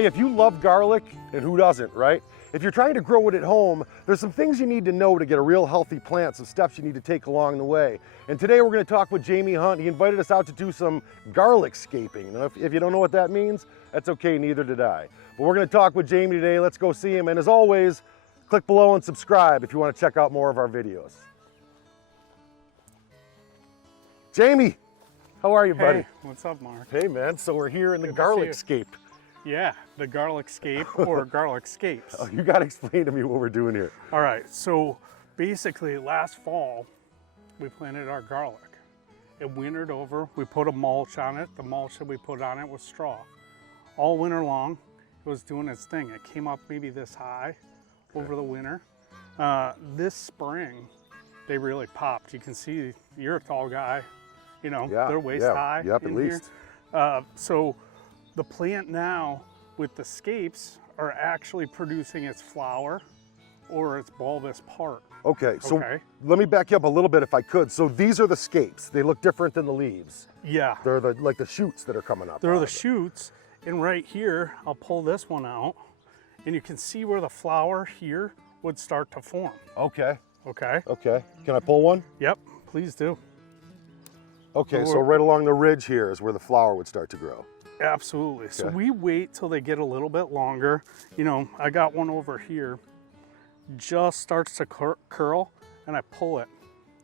Hey, if you love garlic, and who doesn't, right? If you're trying to grow it at home, there's some things you need to know to get a real healthy plant, some steps you need to take along the way. And today we're gonna talk with Jamie Hunt. He invited us out to do some garlic scaping. Now, if you don't know what that means, that's okay, neither did I. But we're gonna talk with Jamie today. Let's go see him. And as always, click below and subscribe if you wanna check out more of our videos. Jamie, how are you, buddy? Hey, what's up, Mark? Hey, man, so we're here in the garlic scape. Yeah, the garlic scape or garlic scapes. Oh, you gotta explain to me what we're doing here. All right, so basically last fall, we planted our garlic. It wintered over, we put a mulch on it. The mulch that we put on it was straw. All winter long, it was doing its thing. It came up maybe this high over the winter. This spring, they really popped. You can see, you're a tall guy, you know, they're waist high. Yep, at least. So the plant now with the scapes are actually producing its flower or its bulbous part. Okay, so let me back you up a little bit if I could. So these are the scapes. They look different than the leaves. Yeah. They're like the shoots that are coming up. They're the shoots, and right here, I'll pull this one out, and you can see where the flower here would start to form. Okay. Okay. Okay. Can I pull one? Yep, please do. Okay, so right along the ridge here is where the flower would start to grow. Absolutely. Okay. So we wait till they get a little bit longer. You know, I got one over here, just starts to curl, and I pull it.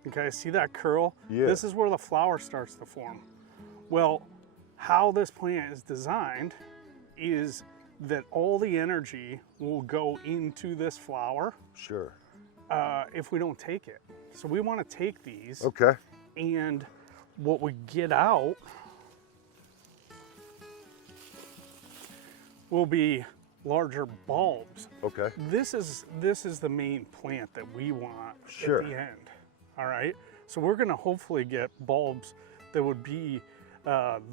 Okay, see that curl? Yeah. This is where the flower starts to form. Well, how this plant is designed is that all the energy will go into this flower. Sure. If we don't take it. So we want to take these. Okay. And what we get out will be larger bulbs. Okay. This is the main plant that we want at the end. All right. So we're going to hopefully get bulbs that would be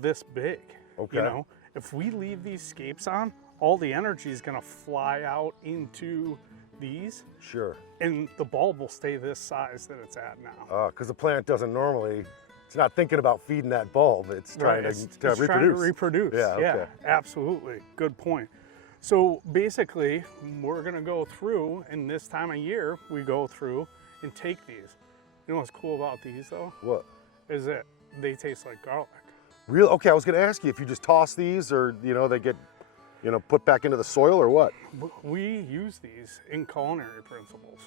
this big. Okay. You know, if we leave these scapes on, all the energy is going to fly out into these. Sure. And the bulb will stay this size that it's at now. Because the plant doesn't normally, it's not thinking about feeding that bulb. It's trying, it's to reproduce. Trying to reproduce. Yeah, okay. Absolutely. Good point. So basically, we're going to go through, and this time of year, we go through and take these. You know what's cool about these, though? What? Is that they taste like garlic. Real? Okay, I was going to ask you if you just toss these or, you know, they get, you know, put back into the soil or what? We use these in culinary principles.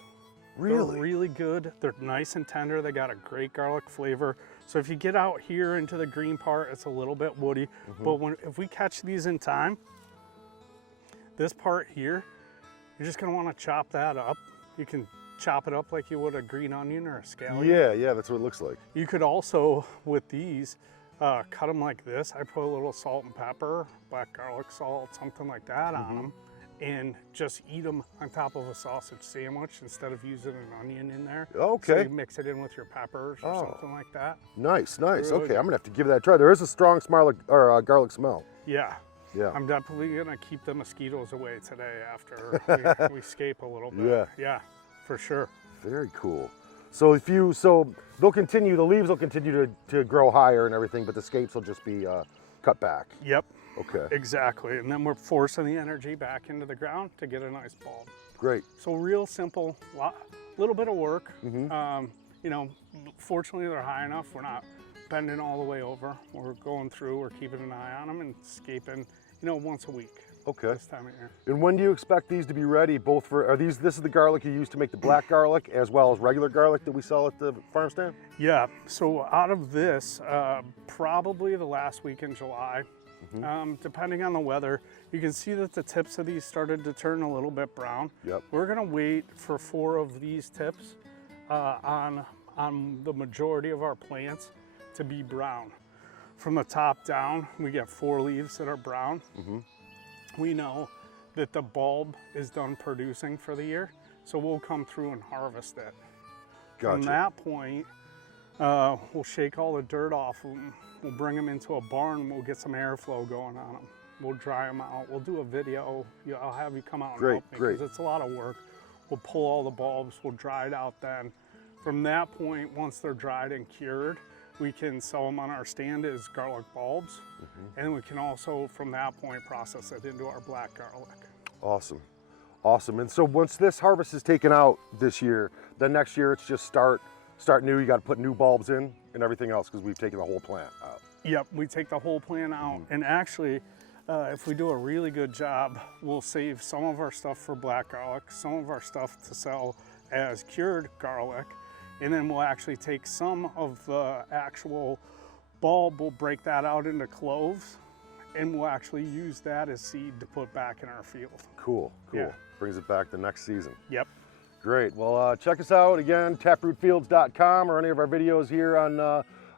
Really? They're really good. They're nice and tender. They got a great garlic flavor. So if you get out here into the green part, it's a little bit woody. But if we catch these in time, this part here, you're just gonna wanna chop that up. You can chop it up like you would a green onion or a scallion. Yeah, yeah, that's what it looks like. You could also, with these, cut them like this. I put a little salt and pepper, black garlic salt, something like that on them, and just eat them on top of a sausage sandwich instead of using an onion in there. Okay. So you mix it in with your peppers or something like that. Nice, nice. Really Okay, good. I'm gonna have to give that a try. There is a strong garlic smell. Yeah. Yeah. I'm definitely gonna keep the mosquitoes away today after we scape a little bit. Yeah. Yeah, for sure. Very cool. So they'll continue, the leaves will continue to grow higher and everything, but the scapes will just be cut back. Yep. Okay. Exactly. And then we're forcing the energy back into the ground to get a nice bulb. Great. So real simple, little bit of work. You know, fortunately they're high enough. We're not bending all the way over. We're going through, we're keeping an eye on them and scaping, you know, once a week. Okay. This time of year. And when do you expect these to be ready? Both for, this is the garlic you use to make the black garlic as well as regular garlic that we sell at the farm stand? Yeah, so out of this, probably the last week in July, depending on the weather, you can see that the tips of these started to turn a little bit brown. Yep. We're gonna wait for 4 of these tips on the majority of our plants to be brown. From the top down, we get 4 leaves that are brown. We know that the bulb is done producing for the year, so we'll come through and harvest it. Gotcha. From that point, we'll shake all the dirt off. We'll bring them into a barn. We'll get some airflow going on them. We'll dry them out. We'll do a video. I'll have you come out and help me because it's a lot of work. We'll pull all the bulbs. We'll dry it out then. From that point, once they're dried and cured, we can sell them on our stand as garlic bulbs. And we can also, from that point, process it into our black garlic. Awesome. Awesome. And so once this harvest is taken out this year, then next year it's just start new. You got to put new bulbs in and everything else because we've taken the whole plant out. Yep, we take the whole plant out. And actually, if we do a really good job, we'll save some of our stuff for black garlic, some of our stuff to sell as cured garlic, and then we'll actually take some of the actual bulb, we'll break that out into cloves, and we'll actually use that as seed to put back in our field. Cool, cool. Yeah. Brings it back the next season. Yep. Great. Well, check us out again, taprootfields.com, or any of our videos here on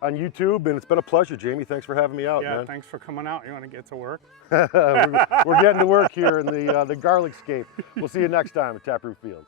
YouTube. And it's been a pleasure, Jamie. Thanks for having me out, Yeah, man. thanks for coming out. You want to get to work? We're getting to work here in the garlic scape. We'll see you next time at Taproot Fields.